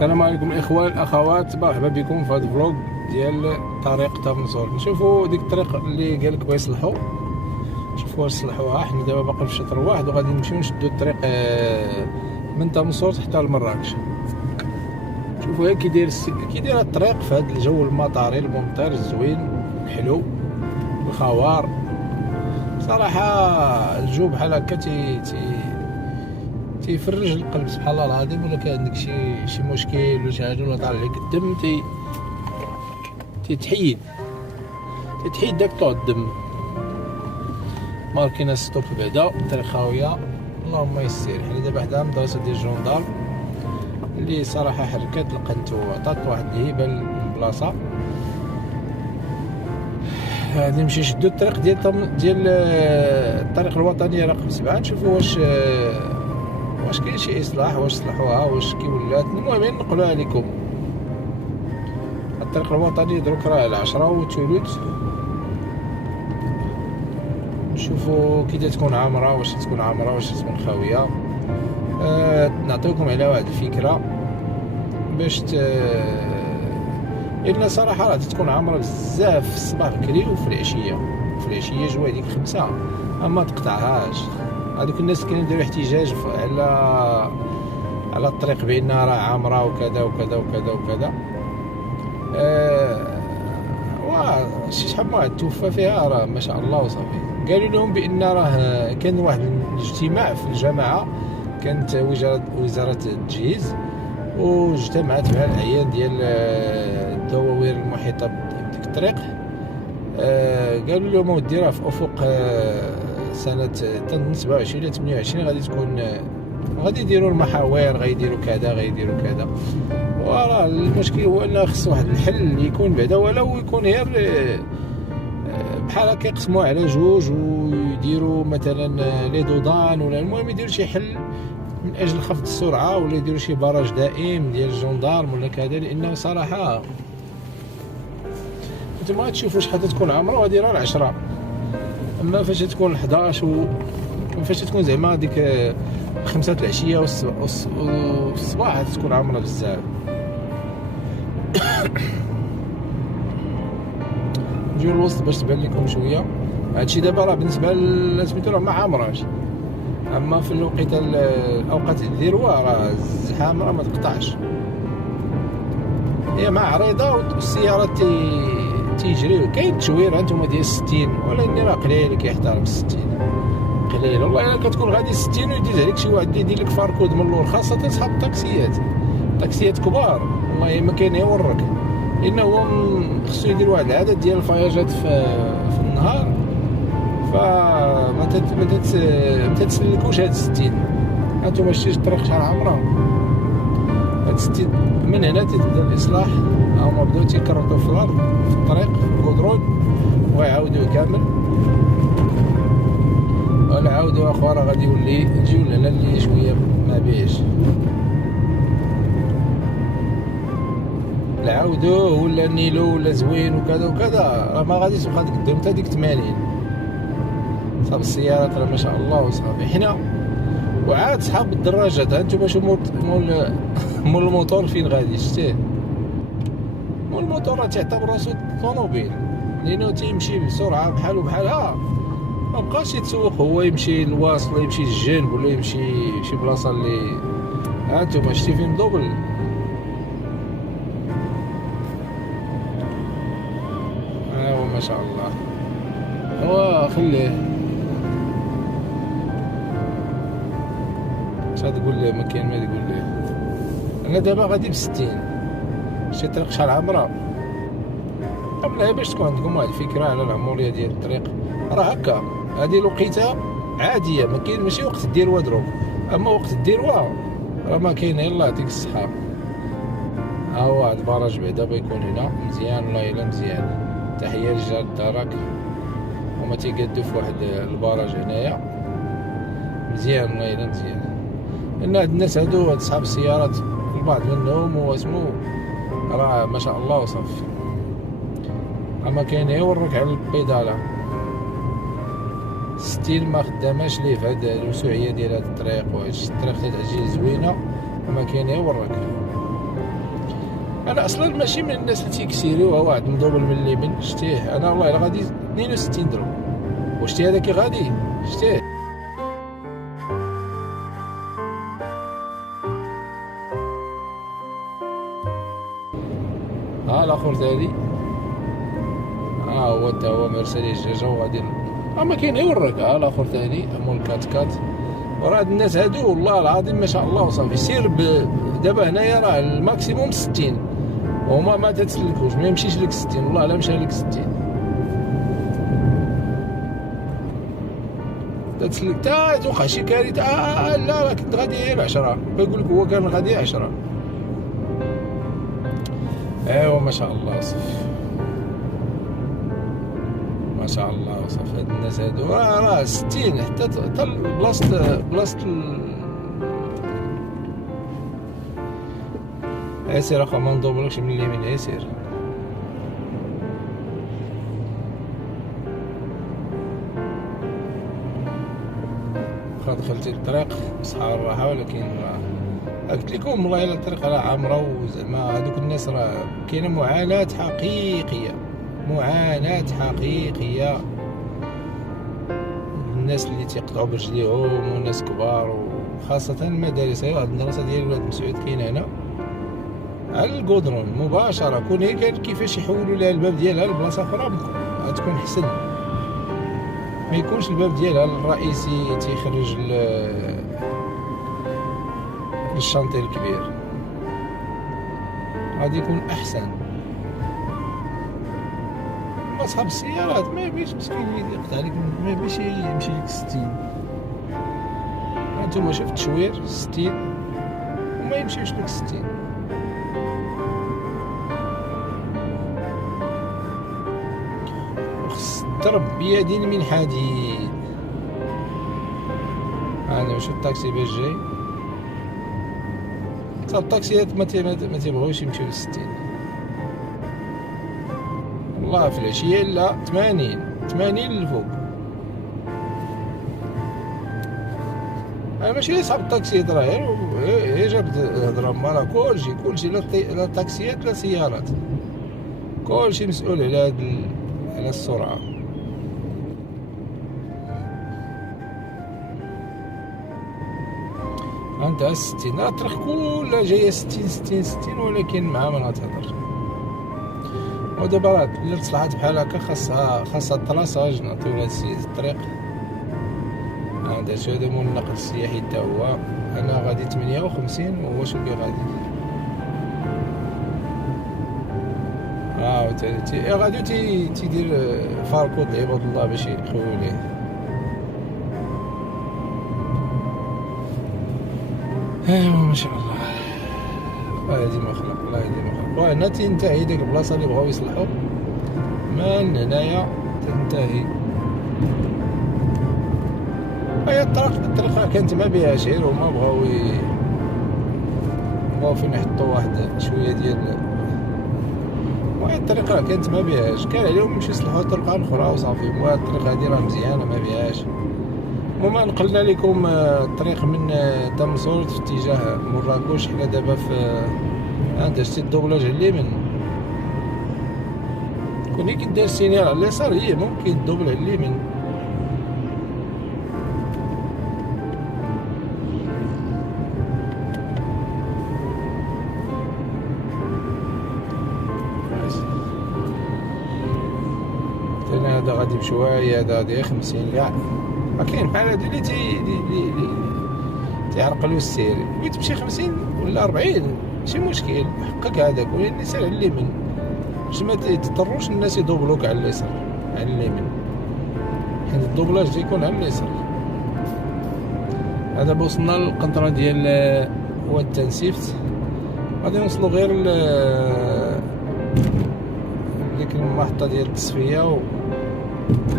السلام عليكم الاخوان الاخوات، مرحبا بكم في هذا الفلوق ديال طريق تافنصور. نشوفوا ديك الطريق اللي قال لك بغا يصلحوا، شوفوا واش صلحوها. حنا دابا باقي في شطر واحد وغادي نمشيو نشدوا الطريق من تافنصور حتى لمراكش. شوفوا هي كي داير الطريق في هذا الجو المطاري الممطر الزوين الحلو الخوار. صراحه الجو بحال هكا تيفرج القلب سبحان الله العظيم. ولا كان عندك شي مشكل ولا شي حاجه ولا طالع لك الدم تيتحيد داك طوع الدم. ماركينا ستوب بعدا الطريق خاويه اللهم يسر. حنا دابا حدا مدرسه ديال الجندار اللي صراحه حركات لقنتو عطات واحد الهيبه للبلاصه. غادي نمشي نشدو الطريق ديال الطريق الوطنيه رقم 7 نشوفوا واش كاين شي اصلاح، واش صلحوها، واش كي ولات. المهم نقولوها لكم الطريق الوطني دروك راه على 10 وثلث. نشوفوا كي تكون عامره، واش تكون عامره واش تكون خاويه. نعطيكم على واحد الفكره باش إلا صراحه راه تكون عامره بزاف في الصباح بكري وفي العشيه جوا ديك 5 اما تقطعهاش. هذوك الناس كانوا يديروا احتجاج على الطريق بان راه عامره وكذا وكذا وكذا وكذا. شي شحال من واحد توفى فيها راه ما شاء الله وصافي. قالوا لهم بان راه كان واحد الاجتماع في الجماعه، كانت وزاره التجهيز واجتمعت مع الاعيان ديال الدواوير المحيطه بديك الطريق. قالوا لهم ودي راه في افق سنه 27 الى 28 غادي تكون غادي يديروا المحاور، غيديروا كذا غيديروا كذا. وراه المشكل هو ان خص واحد الحل اللي يكون بعدا ولو يكون غير بحال هكا يقسموه على جوج ويديروا مثلا لي دودان، ولا المهم يديروا شي حل من اجل خفض السرعه، ولا يديروا شي براج دائم ديال الجندارم ولا كذا. لانه صراحه نتوما تشوفوا شحال تكون عامره وهادي راه 10، اما فاش تكون 11 فاش تكون زعما ديك 5 العشيه والصباح تكون عامره بزاف. نجيو للوسط باش تبان لكم شويه. هادشي دابا راه بالنسبه لسميتو راه ما عامراش، اما في الاوقات الذروه راه الزحام راه ما تقطعش. هي مع عريضه والسيارات تيجريو. كاين تشوير هانتوما ديال 60 ولكن راه قليل كيحترم 60 قليل والله. الا كتكون غادي 60 ويديز عليك شي واحد يدير لك فاركود من اللور، خاصه صحاب الطاكسيات كبار والله ما كاين يورك. لانه هو خصو يدير واحد العدد ديال الفياجات في النهار، فما تتسلكوش هاد 60. هانتوما شتي الطريق شحال عامره. هاد 60 من هنا تبدا الاصلاح. هما بداو تيكرطوا في الارض في الطريق في الكودرون ويعاودوه كامل، ولا عاودوا اخرى غادي يولي نجيو لهنا اللي شويه ما بيش العاودوه ولا نيلو ولا زوين وكذا وكذا. راه ما غاديش تبقى ديك الدم حتى ديك 80 صاب السيارات راه ما شاء الله وصافي. حنا وعاد صحاب الدراجات هانتوما شوفوا مول الموتور فين غادي. شتيه مول الموتور راه تيعتبر راسو طوموبيل لانه تيمشي بسرعه بحالها، ما بقاش يتسوق هو يمشي الواصل ولا يمشي للجانب ولا يمشي شي بلاصه اللي هانتوما شتي فين دوبل. هو ما شاء الله هو خليه اش تقول ليه ما كاين ما تقول ليه. انا دابا غادي ب60 شي طريق شحال عامره. قبلها باش تكون عندكم واحد الفكره على العمريه ديال الطريق راه هكا. هذه الوقيته عاديه ما كاين ماشي وقت الديروه دروك، اما وقت الديروه راه ما كاين. الله يعطيك الصحه. ها هو واحد البراج بعدا بيكون هنا مزيان والله الا مزيان. تحيه لرجال الدرك هما تيقادو في واحد البراج هنايا مزيان والله الا مزيان. لان هاد الناس هادو هاد صحاب السيارات البعض منهم واسمو راه ما شاء الله وصافي. اما كاين يورك على البيداله 60 ما خداماش ليه في هاد الوسوعيه ديال هاد الطريق. واش الطريق تاع زوينه وما كاين يورك. انا اصلا ماشي من الناس اللي تيكسيريوها واحد مدوبل من اليمين شتيه. انا والله الا غادي 62 درهم وشتي هذاك غادي شتيه. ها الاخر تالي هو تا هو مرسيدس دجاجه وغادي ما كاين غير وراك. ها الاخر تالي مول كات كات. وراه هاد الناس هادو والله العظيم ما شاء الله وصافي. سير دابا هنايا راه الماكسيموم 60 وهما ما تتسلكوش، ما يمشيش لك 60 والله لا مشى لك 60 تتسلك تا توقع شي كارثه. لا كنت غادي غير 10 بيقول لك هو كان غادي 10. ايوا ما شاء الله صافي ما شاء الله وصافي. هاد الناس هادو راه 60 حتى بلاصه سير اخا ما ندوبلكش من اليمين. سير واخا دخلتي الطريق بصحة الراحة، ولكن قلت لكم والله الا الطريق راه عامرة وزعما هادوك الناس راه كاينة معاناة حقيقية، معاناة حقيقية. الناس اللي تيقطعوا برجليهم وناس كبار وخاصة المدارس. هاد المدرسة ديال ولاد مسعود كاينة هنا على الكودرون مباشرة. كون هي كان كيفاش يحولوا لها الباب ديالها لبلاصة أخرى غتكون حسن، ما يكونش الباب ديالها الرئيسي تيخرج للشانطي الكبير، غادي يكون أحسن. أصحاب السيارات ما يبيش مسكين يقطع لك، ما يبيش يمشي لك 60. هانتوما شفت تشوير 60 وما يمشيوش لك 60. الضرب بيدين من حديد. انا نشوف الطاكسي باش جاي. صافي الطاكسيات ما تيبغيوش يمشيو ل 60 والله. في العشيه لا 80 للفوق. انا ماشي صاحب الطاكسيات راه غير جاب الهضره مالا. كلشي لا طاكسيات لا سيارات، كلشي مسؤول على السرعه. انت 60 راه الطريق كلها جايه 60 ولكن مع من غتهضر. ودابا راه الا تصلحات بحال هكا خاصها الطراساج نعطيو لهاد السيد الطريق. درتو هذا مول النقل السياحي حتى هو. انا غادي 58 وهو شو غادي غادي تيدير فاركود لعباد الله باش يخويو ليه. ايوا ما شاء الله الله يديم خلق الله يديم خلق. وهنا تنتهي ديك البلاصه اللي بغاو يصلحوا، من هنايا تنتهي. هي الطريق كانت ما بها شير وما بغاو فين يحطوا واحد شويه ديال. وهي الطريق راه كانت ما بهاش، كان عليهم يمشيو يصلحوا طرقه اخرى وصافي. وهاد الطريق هادي راه مزيانه ما بهاش. وما نقلنا لكم الطريق من تمسورت في اتجاه مراكش. حنا دابا في درتي الدوبلاج على اليمين، كون كدير السينيال على اليسار هي ممكن تدوبل على اليمين. هذا غادي بشويه، هذا غادي 50 كاع. ما كاين بحال هادو اللي تيعرقلو السير. بغيت تمشي 50 ولا 40 ماشي مشكل، حقك هذاك، ولكن سير على اليمين باش ما تضطروش الناس يدوبلوك على اليسار على اليمين، حيت الدوبلاج تيكون على اليسار. هذا وصلنا للقنطره ديال واد التنسيفت، غادي نوصلو غير ديك المحطه ديال التصفيه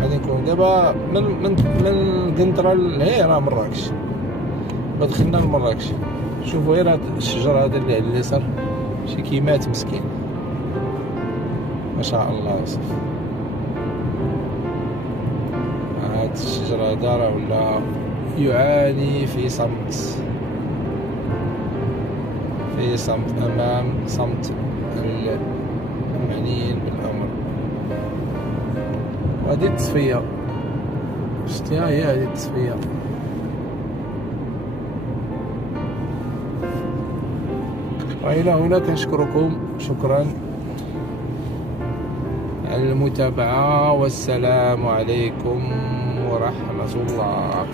غادي نكون دابا من قنطره لهي راه مراكش. دخلنا لمراكش. شوفوا غير هاد الشجر هذا اللي على اليسار شي كيمات مسكين ما شاء الله وصف. هاد الشجر هذا راه ولا يعاني في صمت هي صمت أمام صمت المعنيين بالأمر. وهذه التصفية شتيها، هي هذه التصفية. وإلى هنا كنشكركم شكرا على المتابعة، والسلام عليكم ورحمة الله.